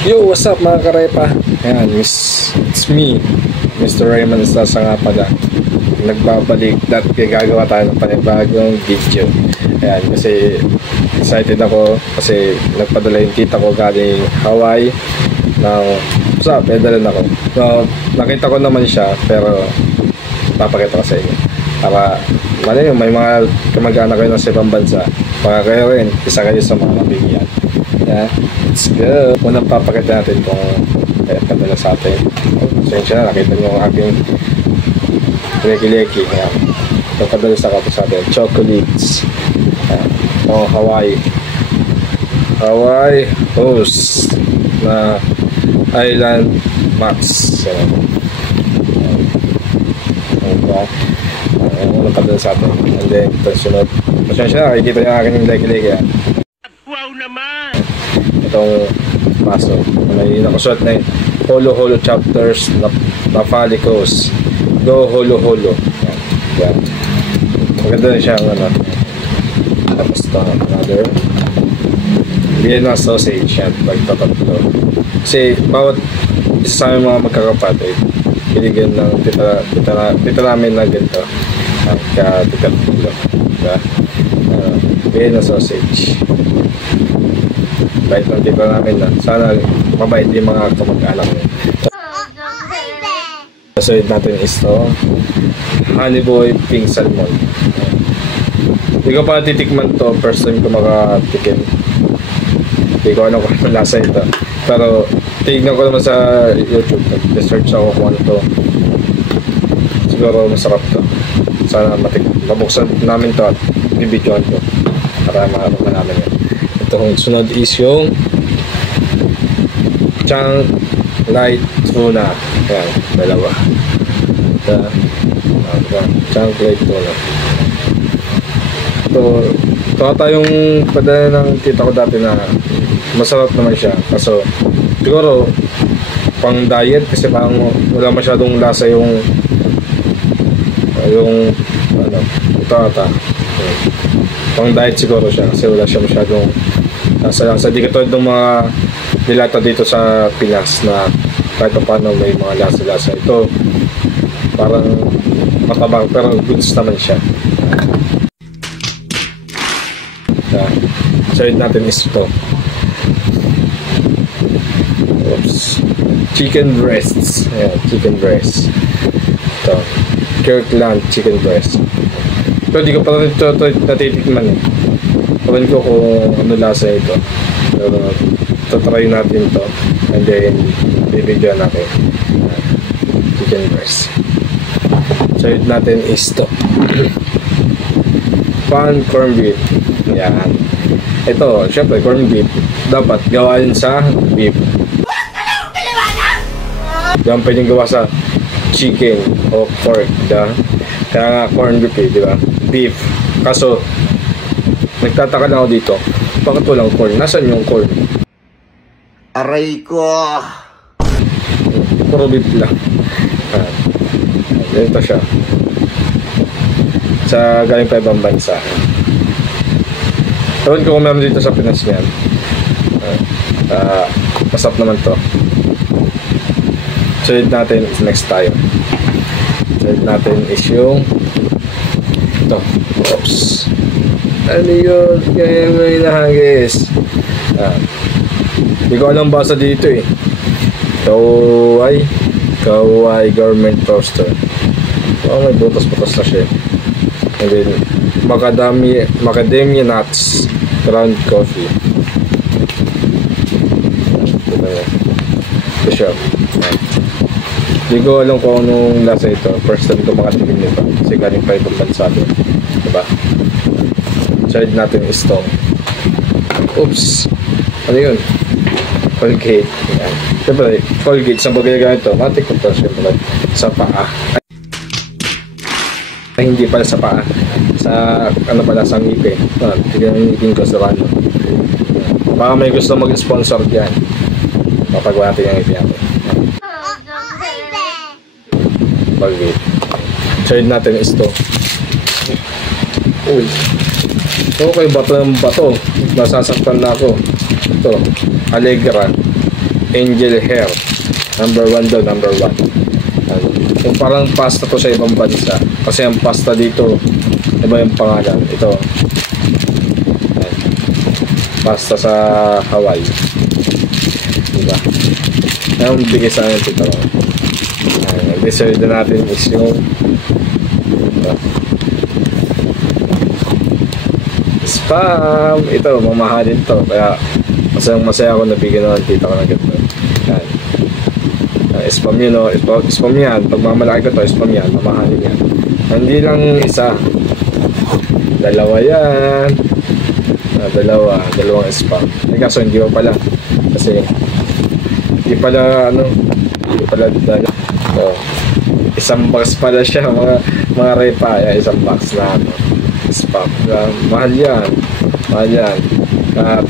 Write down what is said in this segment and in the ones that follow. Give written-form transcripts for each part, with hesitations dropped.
Yo, what's up mga karepa? Ayan, it's me, Mr. Raymond Sasa nga pala. Nagbabalik at gagawa tayo ng panibagong video. Ayan, kasi excited ako kasi nagpadala yung tita ko galing Hawaii ng pedalan ako. So, nakita ko naman siya pero papakita ko sa inyo. Para may mga kamag-anak kayo ng ibang bansa. Para kayo rin, isa kayo sa mga mabigyan. Yeah, let's go. Unang papakita natin kung kaya padala sa atin. Pasensya na, nakita niyo ang aking leki-leki. Padala sa atin. Chocolates. Hawaii host na Island Max. Unang padala sa atin. And then, ito sunod. Pasensya na, nakikita niyo ang aking leki-leki. Wow naman! Itong maso. May nakasuot na yun. Holo chapters na Falicos. Go holo. Yan. Maganda na siya ang ano. Tapos ito, another. Vienna sausage. Yan, pagtatatlo. Kasi bawat isa sa aming mga magkakapatid, piligyan ng tita namin na ganito. Ka-titatlo. Diba? Vienna sausage. Bait ng tita namin na. Sana mabait yung mga kamag-anak niya. Kasunod natin is ito. Honey Boy Pink Salmon. Hindi ko pa titikman to. First time ko makatikim. Hindi ko alam kung anong lasa ito. Pero tignan ko naman sa YouTube. Nag-search ako kung ano to. Siguro masarap to. Sana mabuksan namin to at bibidyoan ko. Para makakama namin yan. Itong sunod is yung Chunk Light Tuna. Ayan, dalawa. Chunk Light Tuna. Ito ata yung padala ng tita ko dati na masarap naman siya. Kaso siguro pang diet kasi parang wala masyadong lasa yung ano, ito ata. Pang diet siguro siya kasi wala siya masyadong lasa. Di katulad ng mga nilata dito sa Pinas na kahit paano may mga lasa-lasa. Ito parang matabang pero goods naman siya. Side natin is ito. Chicken breasts. Ayan, chicken breast. Ito. Kirkland chicken breast. Pero di ko pa rin ito natitikman eh. Kawan ko kung ano lasa ito. Pero tatry natin ito. And then bibigyan natin. Chicken breast. Side natin is ito. Pan corned beef. Yan. Ito, syempre corned beef. Dapat gawain sa beef. Yan pwedeng gawa sa chicken o pork. Kaya nga corned beef eh, di ba? Beef. Kaso nagtataka na ako dito. Bakit walang corn? Nasaan yung corn? Aray ko! Puro beef lang. Ito siya. Sa galing pa ibang bansa. Ewan ko kung meron dito sa Pinas niyan. Masarap naman to. Sulit natin is next tayo. Sulit natin is yung ito. Oops. Ano yun? Kaya may nahagis. Hindi ko alam basa dito eh. Kawai Government Toaster. May butas-butas na siya. And then macadamia nuts, ground coffee. Ito siya. Hindi ko alam kung anong lasa ito. First time ko makatikim nito kasi galing pa ibang bansa doon. Diba? Side natin is ito. Oops. Ano yun? Colgate. Yan. Siyempre, Colgate. Saan ba ginagamit ito? Matik ko ito. Siyempre, sa paa. Hindi pala sa paa. Sa ano pala, sa ngipin. Tignan yung ngipin ko sa ano. Baka may gusto mag-sponsor dyan. Mapagawa natin yung ngipin natin. Colgate. Side natin is ito. Uy. Okay, bato ng bato. Nasasaktan na ako. Ito, Allegra. Angel Hair. Number 1 daw, number 1. Kung parang pasta to sa ibang bansa. Kasi ang pasta dito, iba yung pangalan. Ito. Ayan. Pasta sa Hawaii. Diba? Ayan, bigay sa akin ito. Ang dessert na natin is yung spam. Ito, mamahalin to. Kaya masaya ako nabigyan ng tita ko ng ganito. Ayan. Spam yun, no? Spam yan. Pag mamalaki ko to, spam yan. Mamahalin yan. Hindi lang isa. Dalawa yan. Dalawang spam. Kaso hindi pa pala. Kasi hindi pala dala. So, isang box pala siya, mga repa. Isang box na spam. Mahal yan.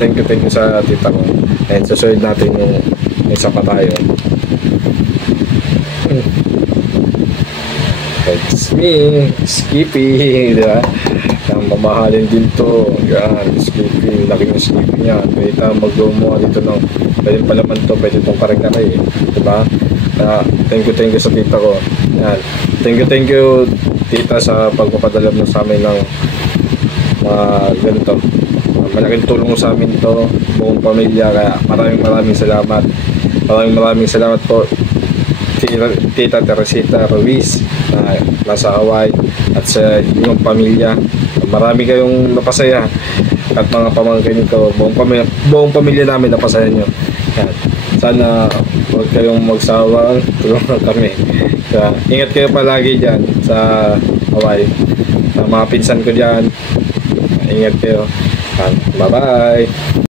Thank you sa tita ko. And susunod natin yung isa pa tayo. It's me, Skippy, diba? Ang mamahalin din to. Yan, Skippy, laking Skippy niya. Pwede tayo maglumo dito ng pwede palaman to, pwede itong kare-kare, diba? Thank you sa tita ko. Yan. Thank you tita sa pagpapadala mo sa amin ng ganito. Malaking tulong sa amin to, buong pamilya. Kaya maraming salamat. Maraming salamat po Tita Teresita Ruiz na nasa Hawaii at sa inyong pamilya. Marami kayong napasaya at mga pamangkin ko, buong pamilya namin napasaya nyo. Yan. Sana huwag kayong magsawang tulungan kami. Kaya, ingat kayo palagi dyan sa Hawaii. Sa mga pinsan ko dyan, ingat kayo. Bye bye.